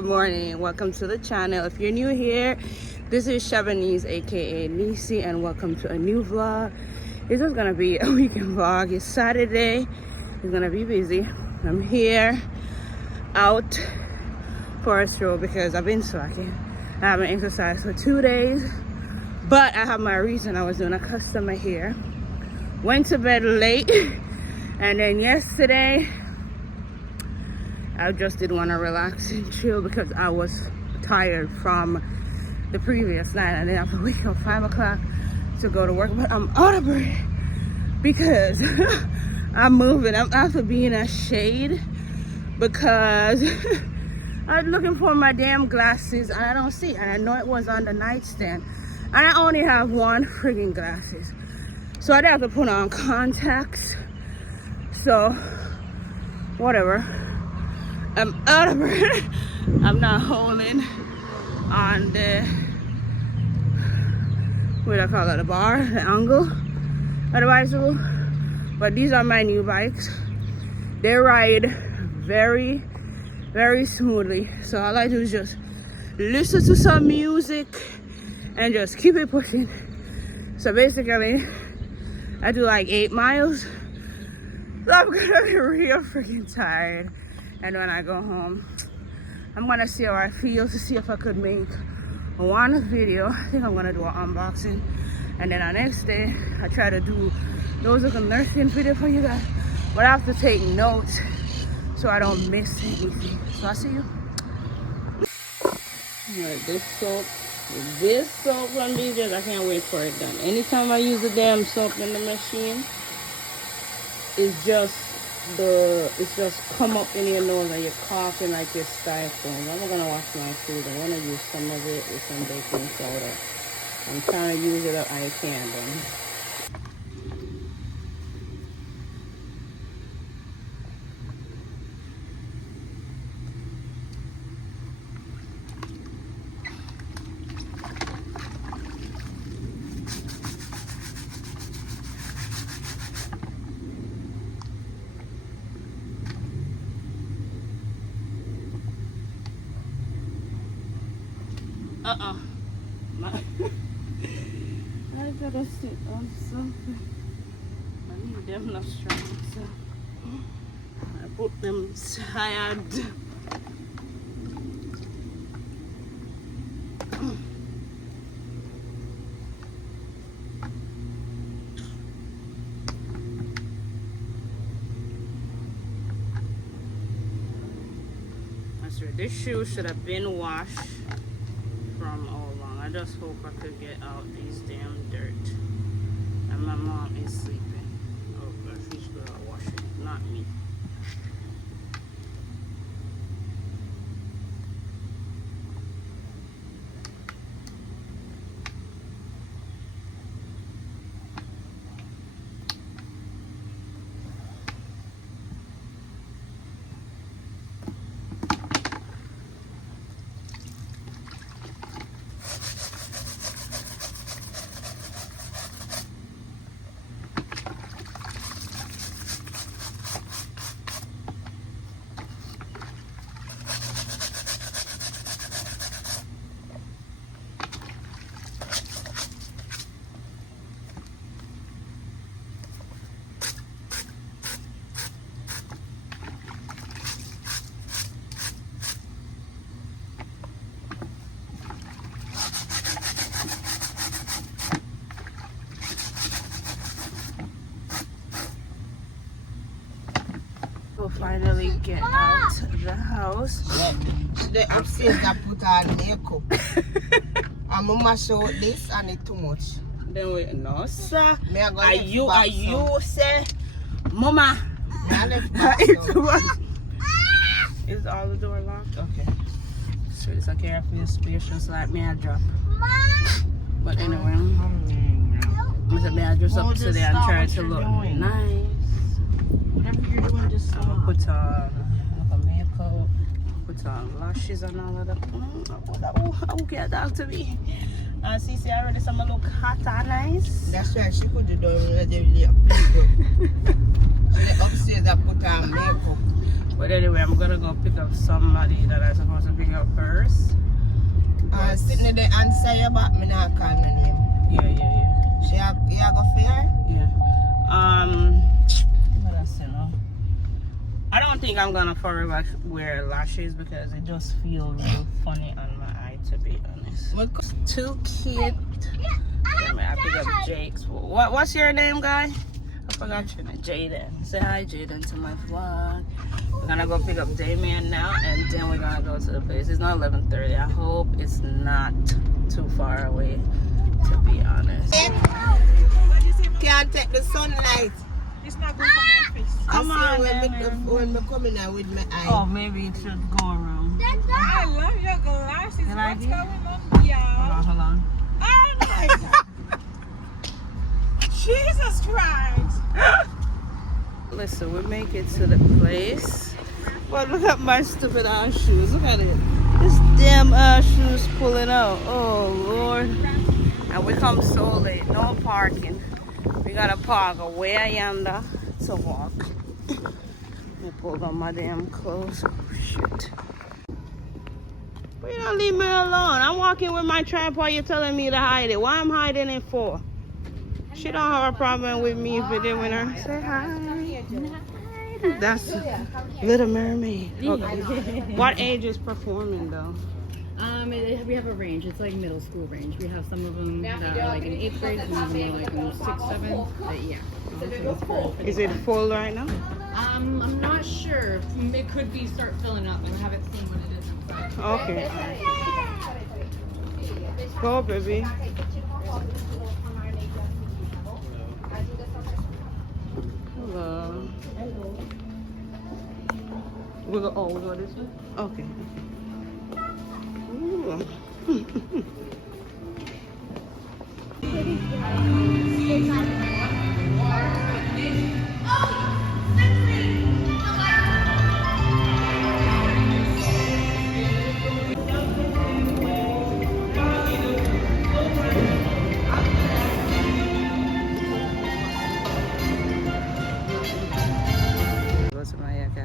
good morning. Welcome to the channel. If you're new here, this is Shabanice, aka Niecey, and welcome to a new vlog. This is gonna be a weekend vlog. It's Saturday. It's gonna be busy. I'm here out for a stroll because I've been slacking. I haven't exercised for 2 days, but I have my reason. I was doing a customer here. Went to bed late, and then yesterday I just didn't want to relax and chill because I was tired from the previous night. And then I have to wake up 5 o'clock to go to work. But I'm out of breath because I'm moving. I have to be in a shade because I'm looking for my damn glasses and I don't see it. And I know it was on the nightstand. And I only have one friggin' glasses. So I'd have to put on contacts. So, whatever. I'm out of breath. I'm not holding on the, what do I call it, the bar, the angle of the bicycle. But these are my new bikes. They ride very, very smoothly. So all I do is just listen to some music and just keep it pushing. So basically, I do like 8 miles. So I'm gonna be real freaking tired. And when I go home, I'm gonna see how I feel to see if I could make one video. I think I'm gonna do an unboxing. And then the next day, I try to do those little nursing video for you guys. But I have to take notes so I don't miss anything. So I'll see you. Alright, this soap from BJ's, I can't wait for it done. Anytime I use the damn soap in the machine, it's just come up in your nose and you're coughing like you're stifling. I'm gonna wash my food. I wanna use some of it with some baking soda. I'm trying to use it up. I can then. I gotta sit on something. I need them not strong, so I put them tired. That's right. This shoe should have been washed from all along. I just hope I could get out these damn dirt. And my mom is sleeping. Oh gosh, she's gonna wash it, not me. Finally get out the house. The upstairs I put on makeup. I'm gonna show this and it too much. Then we no sir. Are you say Mama? It's too much. Is all the door locked? Okay. So it's okay if you're spacious like me I drop. But anyway, I dress up today and try to look nice. Whatever you're doing, just put on makeup, put on lashes and all of that. I will get that to me. And see, already some look hot and nice. That's why she could do the upstairs I put on makeup. But anyway, I'm gonna go pick up somebody that I'm supposed to pick up first. Sitting there answer your back, me not call my name. Yeah. She have go fair? Yeah. What else, you know? I don't think I'm gonna forever wear lashes because it just feels real funny on my eye, to be honest. Too cute. I pick up Jake's. What's your name, guy? I forgot your name. Jaden. Say hi, Jaden, to my vlog. We're gonna go pick up Damien now, and then we're gonna go to the place. It's not 11:30. I hope it's not too far away, to be honest. Can't take the sunlight. It's not good for my face. Come on, when me coming out with my eye. oh, maybe it should go around. I love your glasses. You like What's it? going on, y'all? Hold on. Oh my God. Jesus Christ. Listen, we make it to the place. But look at my stupid ass shoes. Look at it. This damn ass shoes pulling out. Oh, Lord. And we come so late. No parking. We gotta park away yonder to walk. I pulled on my damn clothes. Oh, shit. But you don't leave me alone. I'm walking with my tripod. You're telling me to hide it. Why I'm hiding it for? She don't have a problem with me if it didn't with her. Say hi. That's Little Mermaid. Okay. What age is performing though? We have a range. It's like middle school range. We have some of them that are like in 8th grade, some of them are like in 6th, 7th. But yeah. Is it full right now? I'm not sure. It could be start filling up. I haven't seen what it is inside. Okay. Go, baby. Hello. We go this way? Okay. Ooh.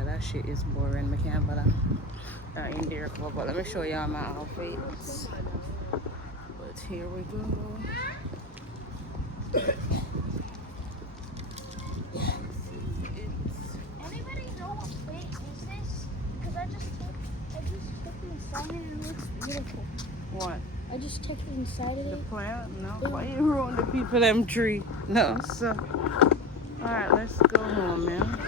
That shit is boring. I can't bother in there. But let me show y'all my outfits. But here we go. Anybody know what plant is this? Because I just took it inside it and it looks beautiful. What? I just took it inside of The it. plant? No. Why you ruin the people them tree? No, so. Alright, let's go home, man.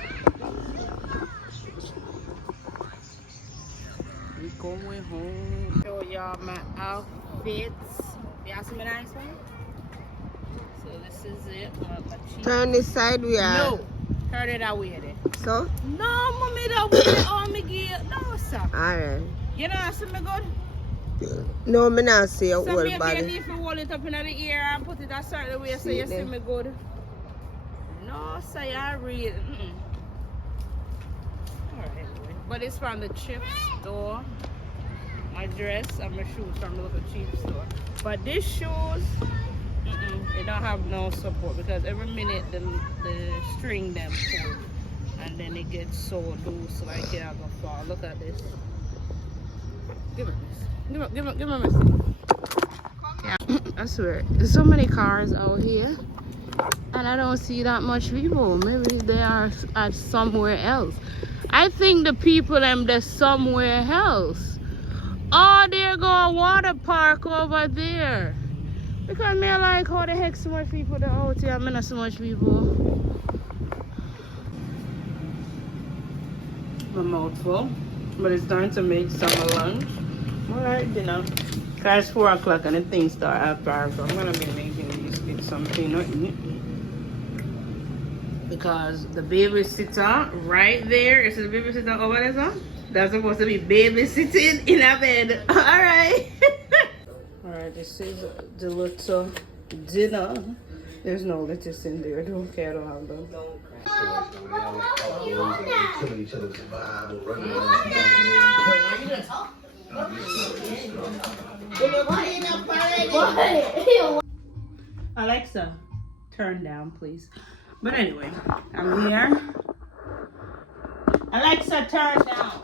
We going home. Show y'all my outfits. Y'all see my nice one? So this is it. Turn this side we are. No. Turn it that way then. So? No, mommy, that way. Oh, me get. No, sir. Alright. You know, I see me good? No, me not see your So whole maybe I body. need to hold it up in the ear and put it a certain way so you see me good. No, sir, I read. Alright, anyway. But it's from the chip store. My dress and my shoes from the little cheap store. But these shoes, they don't have no support because every minute the string them pull and then it gets so loose like it's gonna fall. Look at this. Give me this. Give me my thing. Yeah, I swear, there's so many cars out here and I don't see that much people. Maybe they are at somewhere else. I think the people they're somewhere else. Oh, there go a water park over there. Because me like how the heck so much people are out here. I mean, not so much people. My mouth full, but it's time to make summer lunch. Alright, dinner. It's 4 o'clock and the things start at 5, so I'm gonna be making these with some peanut in it. Because the babysitter right there, is the babysitter over there, son? That's supposed to be babysitting in a bed. Alright. Alright, this is the little dinner. There's no lettuce in there. Don't care, I don't have them. Alexa, turn down, please. But anyway, I'm here. Alexa, turn down.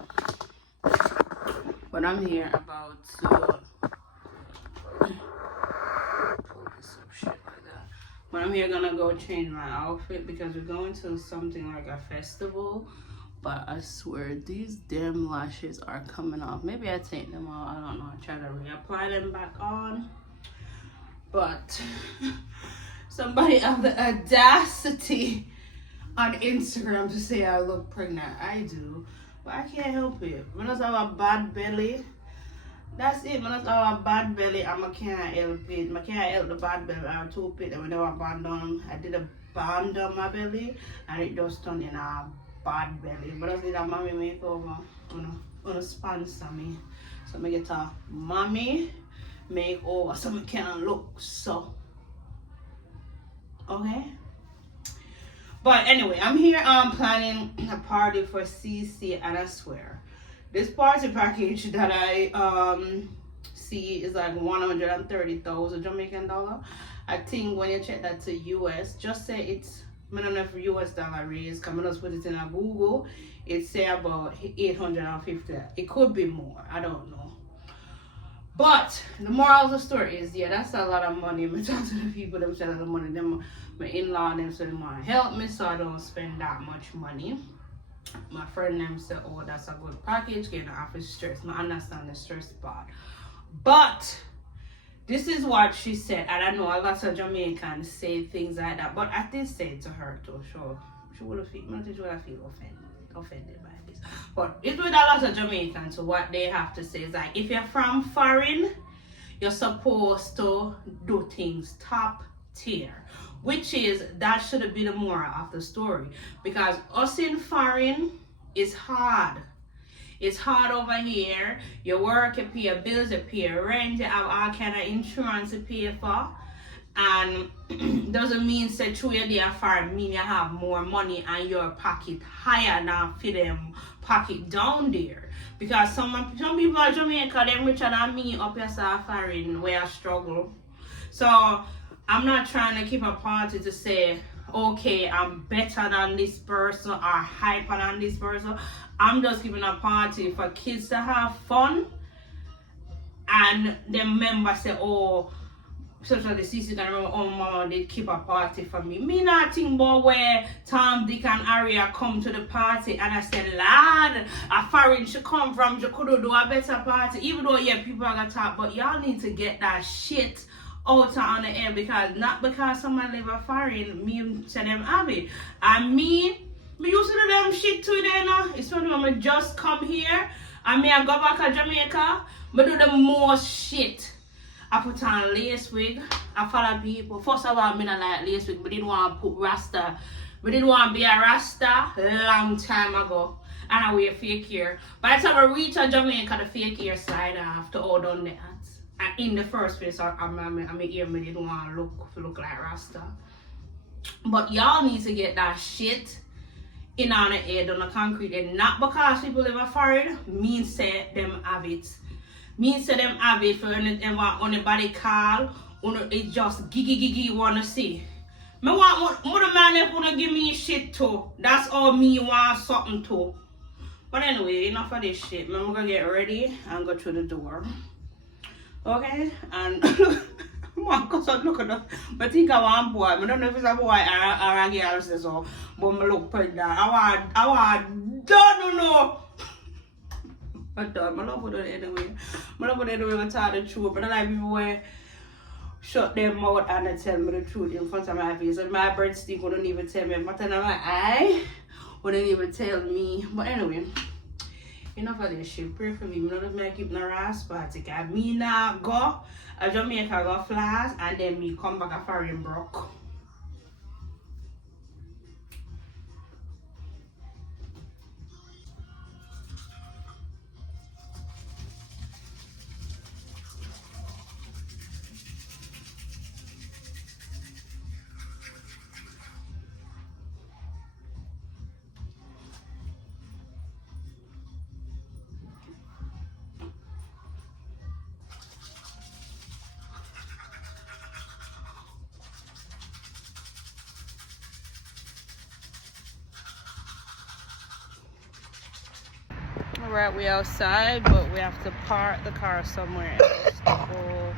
But I'm here about to some shit like that. But I'm here gonna go change my outfit because we're going to something like a festival. But I swear these damn lashes are coming off. Maybe I take them out. I don't know. I try to reapply them back on. But somebody have the audacity on Instagram to say I look pregnant. I do. But I can't help it. When I have a bad belly, that's it. When I have a bad belly, I can't help it. I can't help the bad belly. I have two pit. When I was band on, I did a band on my belly and it just turned in a bad belly. But I did a mommy makeover. Gonna sponsor me. So I get a mommy makeover so I can look so. Okay? But anyway, I'm here planning a party for CC, and I swear this party package that I see is like 130,000 Jamaican dollar. I think when you check that to US, just say it's, I don't know if US dollar raise, come on, just put it in a Google, it say about 850. It could be more, I don't know. But the moral of the story is, yeah, that's a lot of money. I talk to the people them say a lot of money. Them, my in-law them say they want to help me so I don't spend that much money. My friend them say, oh, that's a good package, getting off his stress. I understand the stress part. But this is what she said, and I know a lot of Jamaicans say things like that, but I did say it to her too, so she would have feel offended by this. But it's with a lot of Jamaicans, so what they have to say is like, if you're from foreign, you're supposed to do things top tier, which is, that should be the moral of the story, because us in foreign is hard. It's hard over here. You work, you pay your bills, you pay your rent, you have all kind of insurance to pay for. And doesn't mean say through your day foreign mean you have more money and your pocket higher than for them pocket down there. Because some people in Jamaica, them richer than me up here foreign where I struggle. So I'm not trying to keep a party to say, okay, I'm better than this person or hyper than this person. I'm just giving a party for kids to have fun. And the members say, oh, such as the sister can remember, oh, mama did keep a party for me. Me not think about where Tom, Dick and Aria come to the party and I said, lad, a foreign should come from, you could do a better party. Even though, yeah, people are going to talk, but y'all need to get that shit out on the air, because not because someone live a foreign, me say them have it. And me used to do them shit too there now. It's funny when I just come here and me I go back to Jamaica, but do the most shit. I put on lace wig, I follow people. First of all, I don't like lace wig, but didn't want to put rasta. We didn't want to be a rasta long time ago. And I wear fake hair. By the time I reach Jamaica, the fake hair slide off to all down the hats. And in the first place, I didn't want to look like rasta. But y'all need to get that shit in on the head on the concrete. And not because people live a foreign, means say them have it. Means say them have it for anybody call, it just gigi wanna see. Me want more man if wanna give me shit too. That's all me want something too. But anyway, enough of this shit. I'm gonna get ready and go through the door. Okay? And Marcus look at that. But I think I want boy. I don't know if it's a boy or a girl so, but I look pregnant. I want don't know. But I love it anyway. I love it anyway to tell the truth. But I like people where shut their mouth and they tell me the truth in front of my face. And my bird stick wouldn't even tell me. But then I'm like, I wouldn't even tell me. But anyway, enough of this shit. Pray for me. I'm not going to keep no ass party. Because me now go, I Jamaica go flash, and then me come back a foreign broke. Tamarac. We outside, but we have to park the car somewhere else to go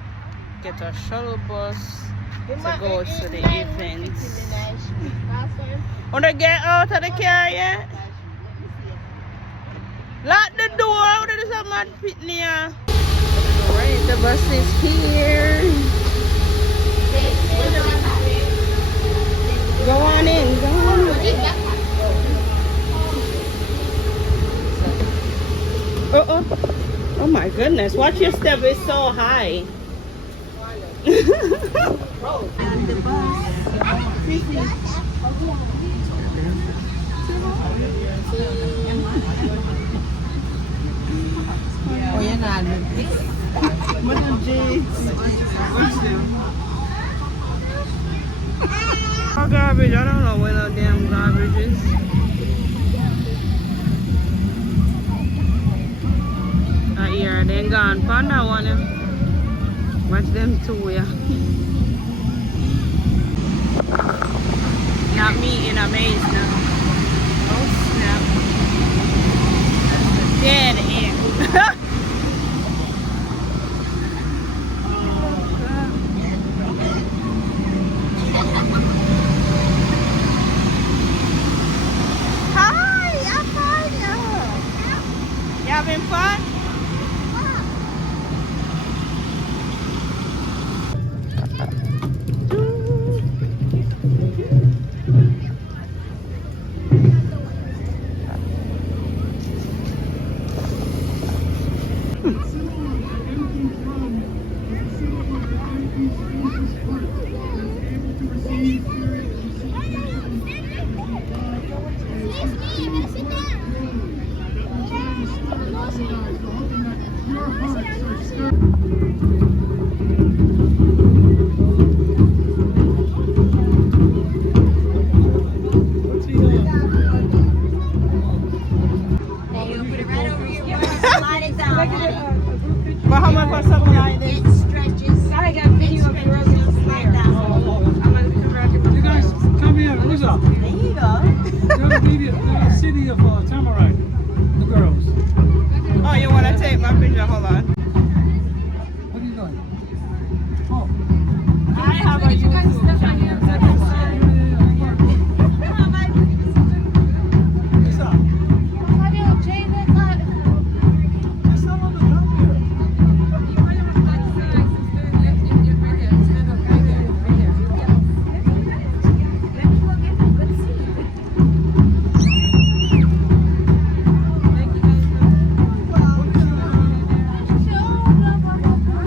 get a shuttle bus to go to the events. Wanna get out of the car yet? Lock the door. There is a mad pit near. Alright, the bus is here. Go on in. Go on in. Oh my goodness, watch your step, it's so high. Oh, you're not. Our garbage, I don't know where the damn garbage is. Here, they gone. Find that one. Yeah. Watch them too, yeah. Not me in a maze now. Oh snap. That's the dead end. Hi, I'm fine. You having fun? But how much for something like this? It stretches. I got video of your Like that. You guys come here, who's up? There you go. The city of Tamarac, the girls. Oh, you want to take my picture? Hold on. What are you doing? Oh, I have a YouTube channel. who's up?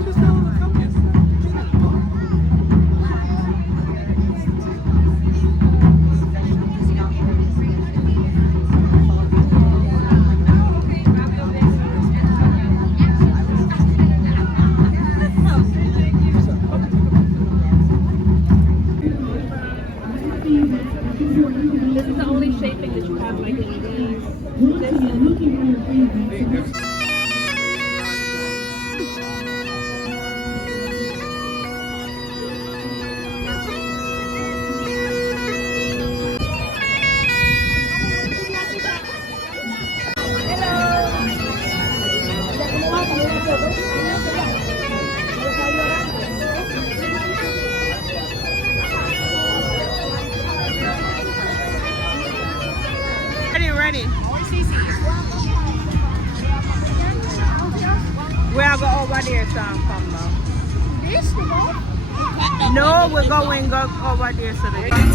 Just tell them to come here. Just tell them to come here. This is the only shaping that you have, like in these. Ready. Where I go over there, Sam, come now. This the ball? No, we're going over there so they can.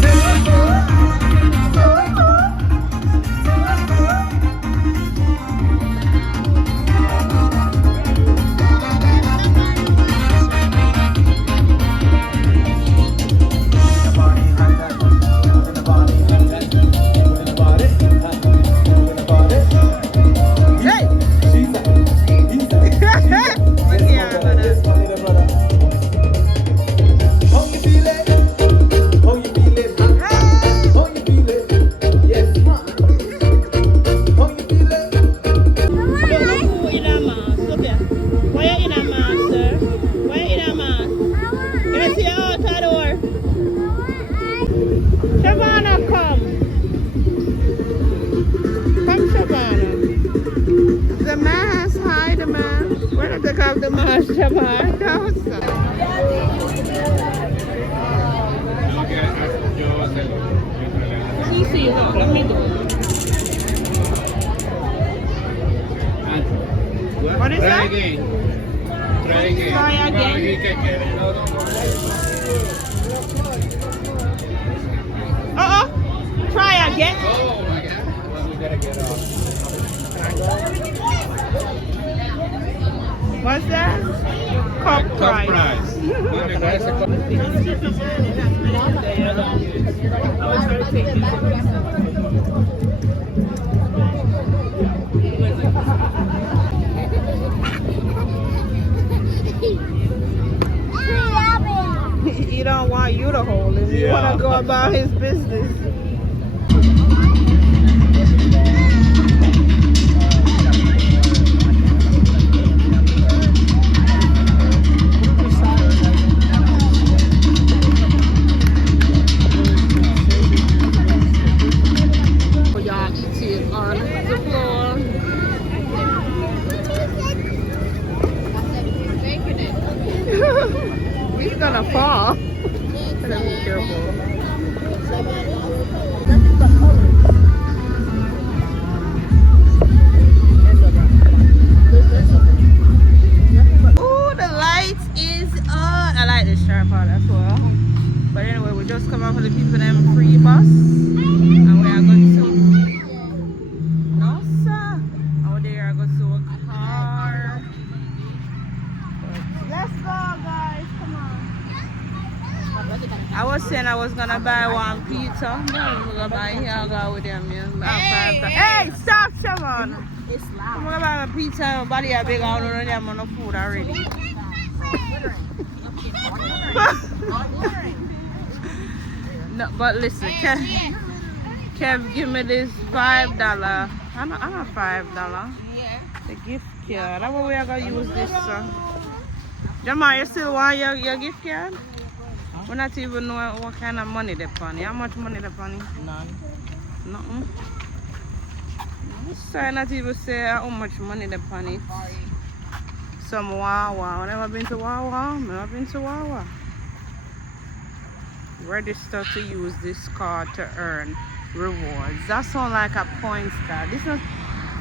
Hey! How you feeling? much, Jamal. See, let me go. What is that? Try again. Try again. Try again. Oh my God. Well, we gotta get off. What's that? Cup price. He don't want you to hold him. He want to go about his business. Y'all eating on the floor. He's gonna fall. Gotta be careful. Ooh, the light is on. I like this sharp part as well. But anyway, we just come out for the people them free bus. And we are going to no sir. Out there I go to a car. Let's go guys, come on. I was saying I was gonna buy one pizza. I'm gonna buy here, I'll go with them. Hey, stop, Shamon. I'm gonna buy a pizza. My body a big out on them on the food already. No, but listen, Kev, give me this $5. I'm a $5. The gift card. That's what we are gonna use this. Jamal, you still want your gift card? We not even know what kind of money they pay. How much money they pay? None. Nothing. So I not even say how much money they pay. Some Wawa. I've never been to Wawa. Never been to Wawa. Register to use this card to earn rewards. That sound like a points card.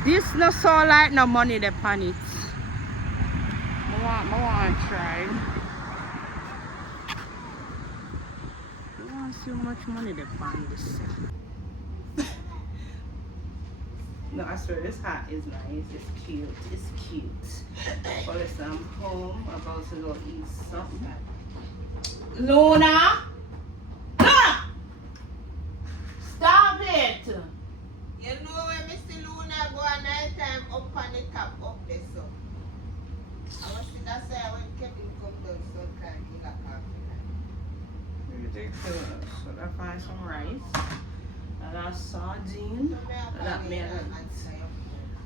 This not sound like no money they pay it. I want to try. I want to see how much money they find this. No, I swear this hat is nice. It's cute. It's cute. But listen, I'm home. I'm about to go eat something. Luna! Luna! Stop it! You know when Mr. Luna go at night time up on the top up there so. I was see that say when Kevin come down sometime he got coffee. Ridiculous. So I find some rice. I got sardine. I got meat.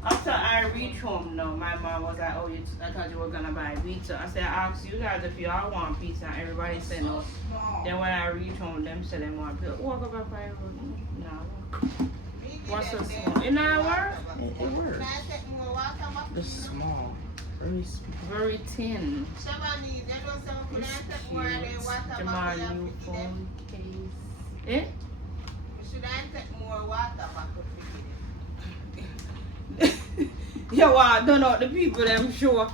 After I reached home now, my mom was like, oh, I thought you were going to buy pizza. I said, I asked you guys if you all want pizza. And everybody said no. Then when I reached home, them said they want pizza. Walk up by no. What's so small? It not work? It works. It's small. Very small. Very thin. It's cute. Jamal, new phone case. Eh? Should I take more water back up Yeah, well, I don't know the people them sure.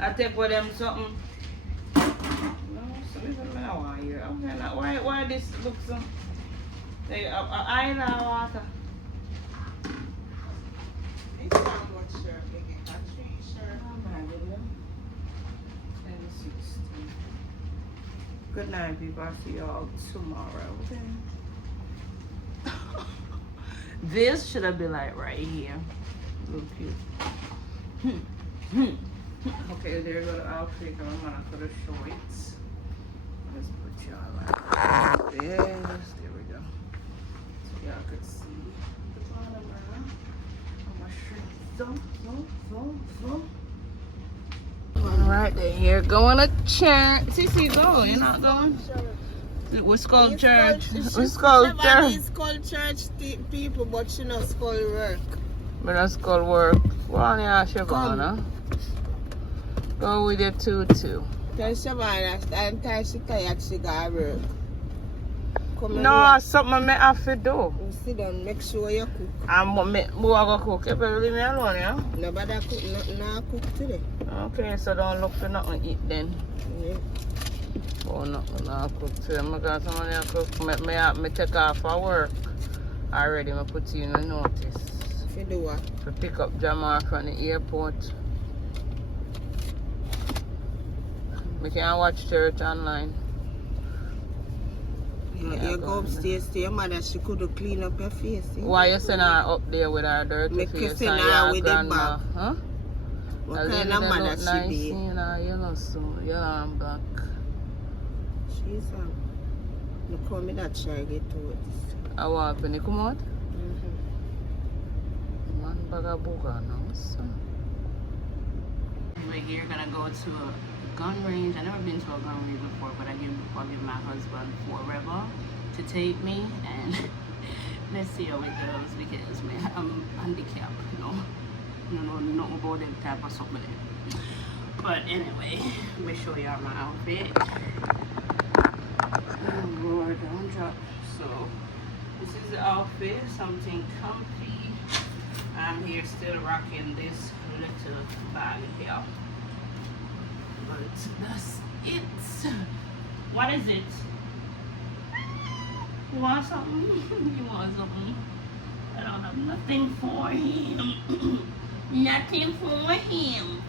I take for them something. No, so even I want here. Okay, now why this looks so? They island water. It's not much sure, big a tree sure. Oh my goodness. 10:16. Good night, people. I'll see y'all tomorrow. Okay. This should have been like right here. Look cute. Okay, there go the outfit. I'm gonna put a shorts. Let's put y'all like this. There we go. So y'all could see the bottom around. I'm gonna shrink. Alright, then here going to church. Sissy, go. You're not going? We're Skull Church. We're Skull Church. She's Skull Church people, but she not Skull work. But not Skull work. Well, yeah, she gonna. Go with your too. Tell Shavana, I'm tired she tired she got work. Come No, something I have to do. You sit down, make sure you cook. I'm going to cook. You better leave me alone, yeah? Nobody cook, nothing I cook today. Okay, so don't look for nothing to eat then. Yeah. Oh, nothing I cook today. I got somebody to cook. Me take off for work already. I put you in a notice. If you do what? To pick up Jamaica from the airport. We can watch church online. You go upstairs to your mother, she could clean up your face. Why you send her up there with her dirty Make face send and her your with the grandma? bag. Huh? What kind of mother she nice, be? you know, yellow, so yellow and black. She's look how me that try get to it. I want when you come out? Man, bag of booger now, so. We're here gonna go to a gun range. I've never been to a gun range before, but I'll give my husband forever to take me, and let's see how it goes, because man, I'm handicapped, you know. I don't know about them type of something. But anyway, let me show y'all my outfit. Oh Lord, don't drop. So this is the outfit, something comfy. I'm here still rocking this little bag here. But that's it. What is it? You want something? You want something? I don't have nothing for him. Nothing for him.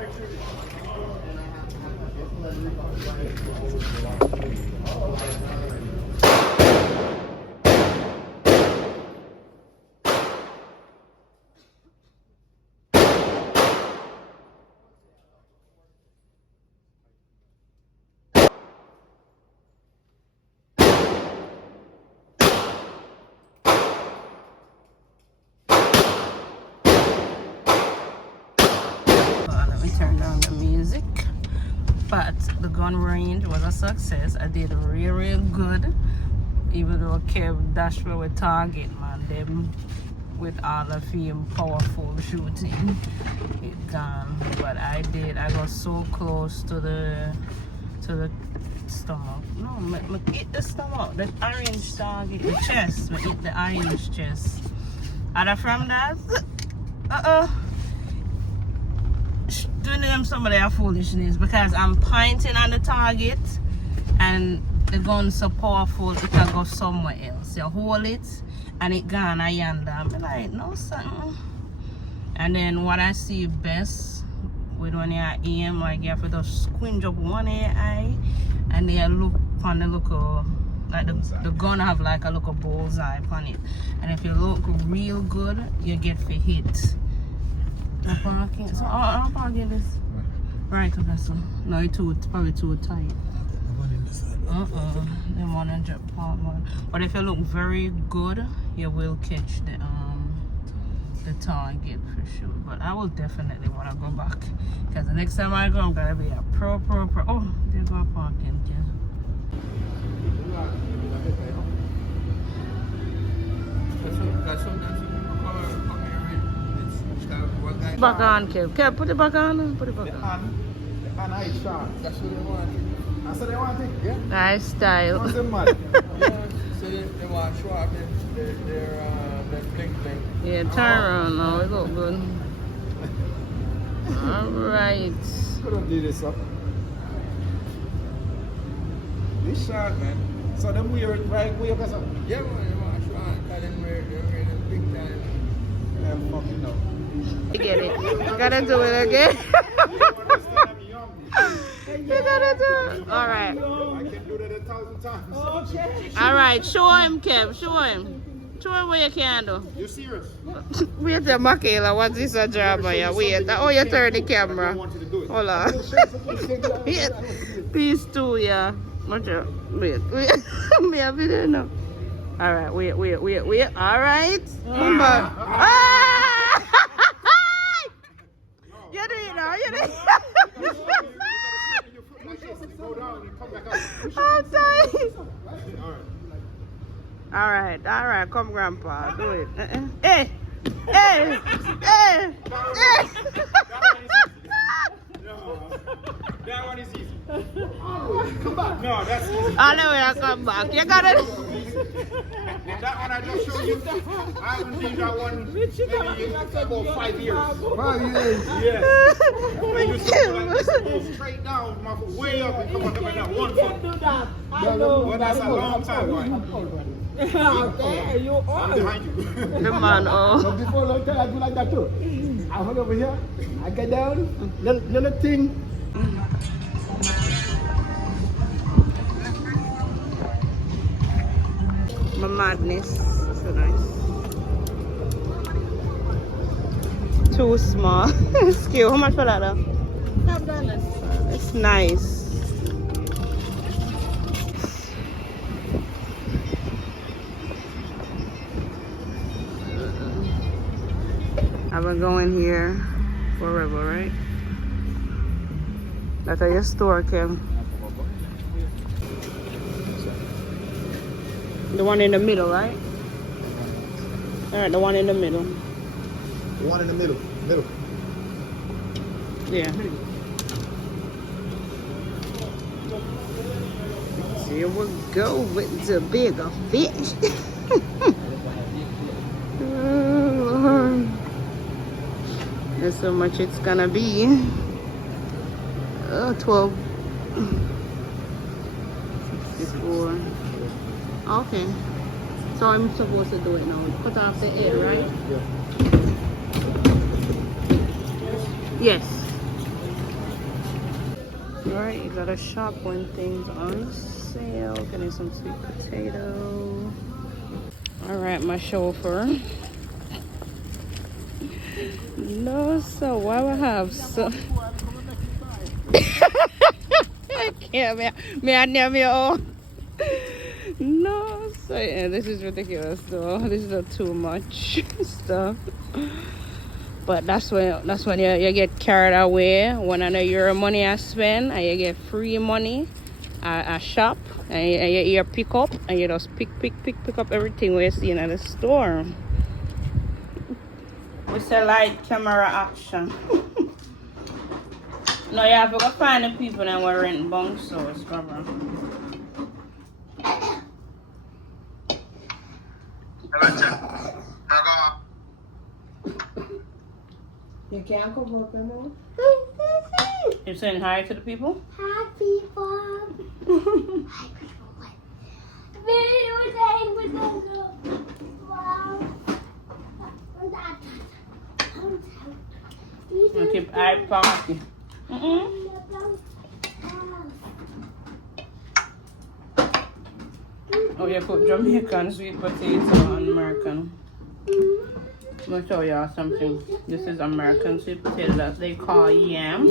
Let me turn down the music. But the gun range was a success. I did real good. Even though Kev dashed with target, man, them with all the film powerful shooting, it gone. But I got so close to the stomach. No, I hit the stomach, the orange target, the chest. I hit the orange chest. And from that, doing them some of their foolishness because I'm pointing on the target and the gun's so powerful it can go somewhere else. You hold it and it gone yonder. I'm like, no something. And then what I see best with when you aim, like you have to just squinch up one eye and then look on the local, like the gun have like a little bullseye on it. And if you look real good, you get for hit. I'm parking. So I'm parking this. Right, okay, so no, it's probably too tight. They want to drop part more. But if you look very good, you will catch the target for sure. But I will definitely want to go back because the next time I go, I'm gonna be a pro. Oh, they go parking. Yeah. Back on, Kev. Kev, put it back on. Put it back on. And I shot. That's what they want. I said they want it. Yeah. Nice style. What's the matter? Yeah. So they want to show off their bling bling. Yeah, turn around now. It look good. Alright. Couldn't do this up. This shot, man. So them weird, right? Weird or something? Yeah, man. They want to show off. Because they're wearing big time. I'm fucking up. You get it. You gotta do it again. You gotta do it. Alright. I can do that 1,000 times. Okay. Alright, show him, Kev. Show him. Show him what you can do. You serious? Wait a Michaela, what's this a drama? Yeah, wait. Oh, you turn the camera. I want you to do it. Hold on. Yeah. These two, yeah. Watch out. Wait. Me have it now. Alright, wait. Alright. Come back. Ah! You do it now. You do it. Go down and come back up. I'm sorry. Alright, come grandpa, do it. Hey! That one is easy. Come back. No, that's easy. All the way I come back. You got it. That one I just showed you. I haven't seen that one maybe about 5 years. 5 years? Yeah. When you go straight down, my foot way up and come on like that one foot. Do that. I know. Well, that's a long time, boy. Okay, you I'm are. behind you. The man, oh. So before long time I do like that too. I hold over here, I get down, little thing. My madness. So nice. Too small. Skill. How much for that though? $5. It's nice. I've been going here forever, right? That's at your store, Kim. The one in the middle, right? Alright, the one in the middle. The one in the middle. Yeah. Here we go with the bigger fish. Oh, Lord. That's how much it's gonna be. 12. 64. Okay. So I'm supposed to do it now. Cut off the head, right? Yeah. Yes. Alright, you gotta shop when things on sale. Getting some sweet potato. Alright, my chauffeur. No, so why would I have so? I can't, I never own. No, so yeah, this is ridiculous though. This is not too much stuff. But that's when you get carried away. When I know your money I spend and you get free money, I shop and you pick up and you just pick up everything we see in the store. We say light camera action. No, you have to go find the people that were renting bunk stores, brother. You can't come up anymore? You're saying hi to the people? Hi, people. Hi, people. Wow. You keep eye pocket. Oh, you put Jamaican sweet potato and American. I'm gonna show y'all something. This is American sweet potato that they call yam,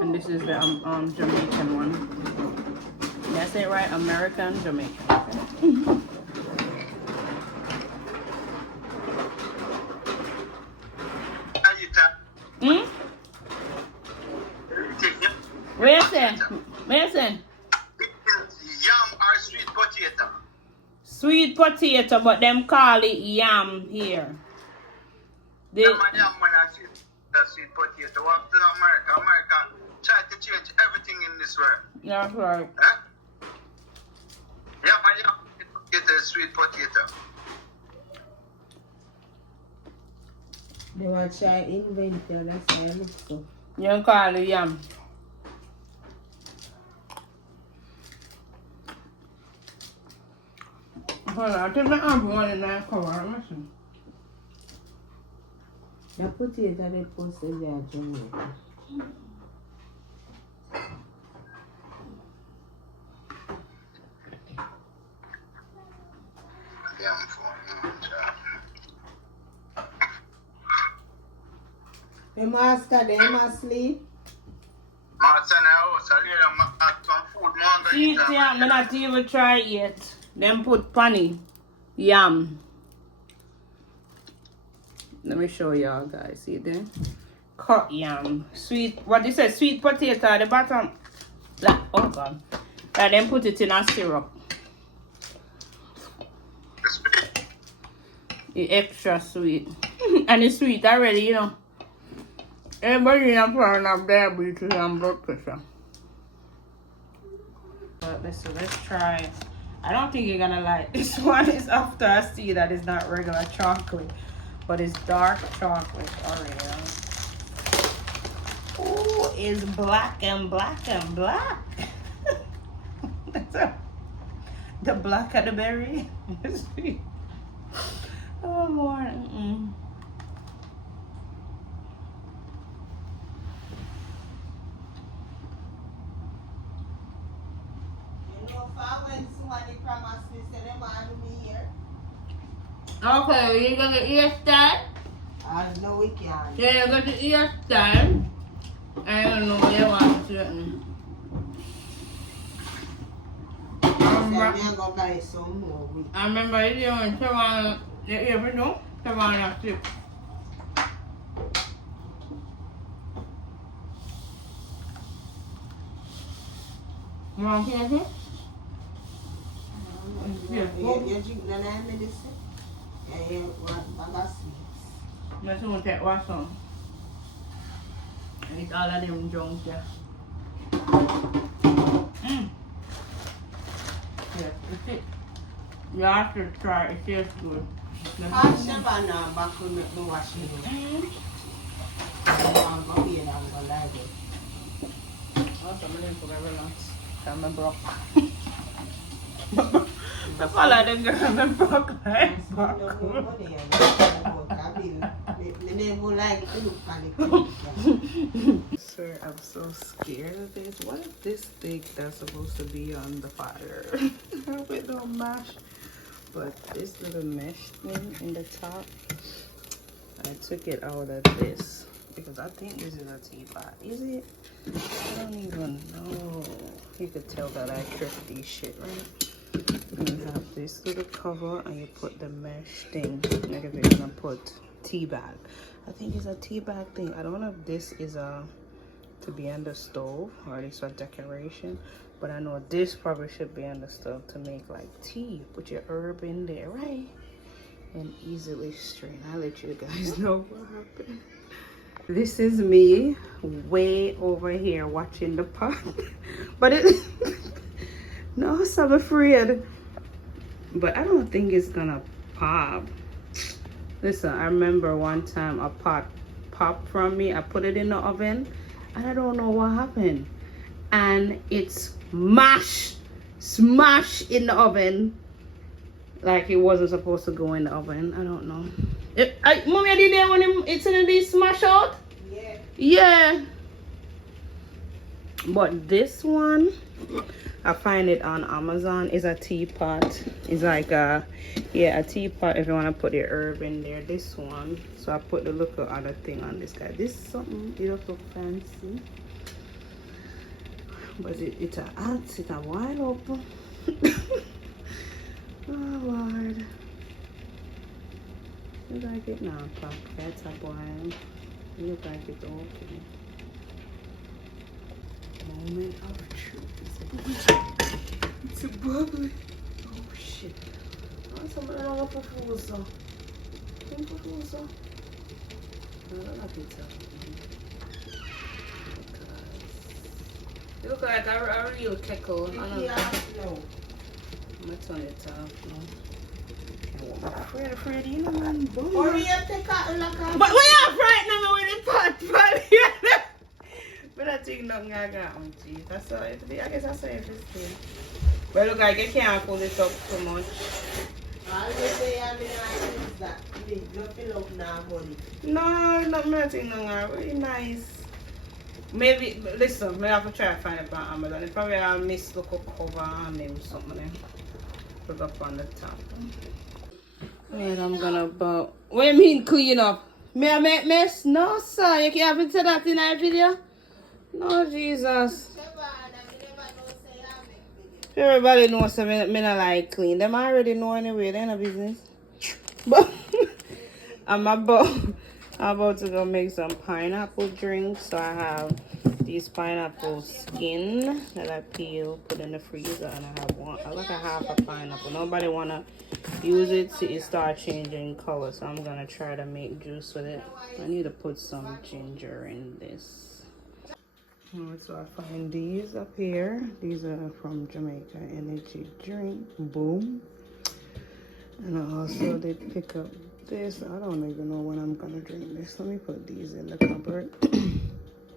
and this is the Jamaican one. Did I say it right? American, Jamaican. Mason. Yam or sweet potato? Sweet potato, but them call it yam here. Yam and sweet potato. What to America? America try to change everything in this world. That's right. Huh? Yam and get a sweet potato. They want to try invent it, that's why I look so. You call it yam. Hold on, I think I have one in that cover. Listen. The potato they posted there at Jamaica. The master, them asleep. Master now, so later some food, man. See, I'm not even try it yet. Them put panny, yam. Let me show y'all guys. See there? Cut yam. Sweet, what they say? Sweet potato at the bottom. Like, oh God. And then put it in a syrup. It's extra sweet. And it's sweet already, you know. Everybody in a plan of diabetes and blood pressure. But let's try. I don't think you're gonna like this one. Is after I see that it's not regular chocolate, but it's dark chocolate Oreo. Ooh, it's black and black and black. The black of the berry. Oh boy. Okay, you're gonna eat that? I know we can. Yeah, you're gonna eat that. I don't know what you want to. I remember you doing Savannah. You ever know? Savannah too. You want to hear? You drink the name medicine? Yeah, you want bag of sweets. Let's go take what's on. I eat all of them junk, yeah. Yeah, it's it. You have to try it. It tastes good. Shabana back will make me wash it. I'm going to be and I'm going to like it. I'm going to relax. I'm broke. The follow them girl, I'm broke. They never like to look at it. swear I'm so scared of this. What if this thing that's supposed to be on the fire with no mash? But this little mesh thing in the top, I took it out of this because I think this is a teapot. Is it? I don't even know. You could tell that I tripped these shit, right? And you have this little cover and you put the mesh thing. Like if you're gonna put tea bag. I think it's a tea bag thing. I don't know if this is to be on the stove or it's for decoration. But I know this probably should be on the stove to make like tea. Put your herb in there, right? And easily strain. I'll let you guys know what happened. This is me way over here watching the pot. But it no, so I'm afraid. But I don't think it's gonna pop. Listen, I remember one time a pot popped from me. I put it in the oven and I don't know what happened. And it's smash in the oven like it wasn't supposed to go in the oven. I don't know. Mommy, I did that when it's in the smash out? Yeah. But this one, I find it on Amazon. It's a teapot. It's like a teapot if you want to put your herb in there. This one. So I put the little other thing on this guy. This is something, it looks so fancy. But it's a wide open. Oh Lord. Look like it now, pop. That's a boy. Look like it's okay. Moment of truth. It's a bubbly. Oh shit. Oh, somebody don't want proposal. Proposal. I don't like it. You look like a real keckle. I don't know. I'm gonna turn it off now. Afraid, you know, man. Or you take out like a... But we are frightened me with the pot. But I think nothing I got on teeth. That's all it be. I guess that's all it is. But look like you can't pull it up too much. All you say I mean is that you fill up now money. No, nothing really nice. Maybe listen, I have to try to find it on Amazon. It probably I'll miss the cover and name something. Put up on the top. Right, I'm gonna about. What do you mean clean up? May I make mess? No, sir. You can't even say that in our video. No, Jesus. Everybody knows that me not like clean. Them already know anyway. They're no business. But I'm about to go make some pineapple drinks. So I have these pineapple skin that I peel, put in the freezer, and I have like a half a pineapple. Nobody wanna use it till it start changing color, so I'm gonna try to make juice with it. I need to put some ginger in this. Alright, so I find these up here. These are from Jamaica energy drink. Boom. And I also did pick up this. I don't even know when I'm gonna drink this. Let me put these in the cupboard.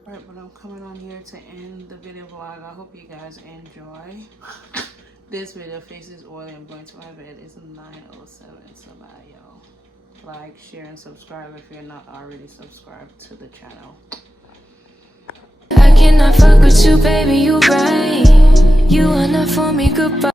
Alright, but I'm coming on here to end the video vlog. I hope you guys enjoy this video. Faces oily. I'm going to my bed. It's 9:07. So bye, y'all. Like, share, and subscribe if you're not already subscribed to the channel. I cannot fuck with you, baby, you right. You are not for me, goodbye.